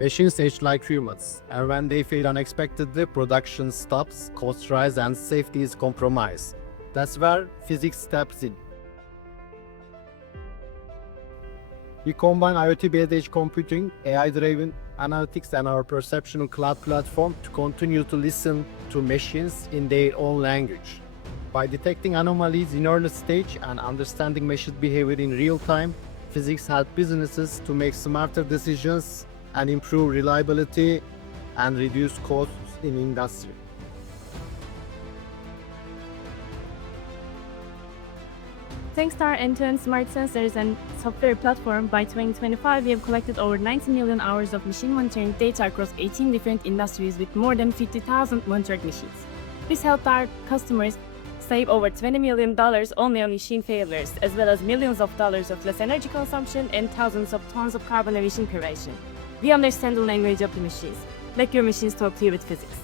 Machines age like humans, and when they fail unexpectedly, production stops, costs rise, and safety is compromised. That's where physics steps in. We combine IoT-based edge computing, AI-driven analytics, and our perceptional cloud platform to continue to listen to machines in their own language. By detecting anomalies in early stage and understanding machine behavior in real time, Fizix helps businesses to make smarter decisions and improve reliability and reduce costs in industry. Thanks to our end-to-end smart sensors and software platform, by 2025 we have collected over 90 million hours of machine monitoring data across 18 different industries with more than 50,000 monitored machines. This helped our customers save over $20 million only on machine failures, as well as millions of dollars of less energy consumption and thousands of tons of carbon emission prevention. We understand the language of the machines. Let your machines talk to you with Fizix.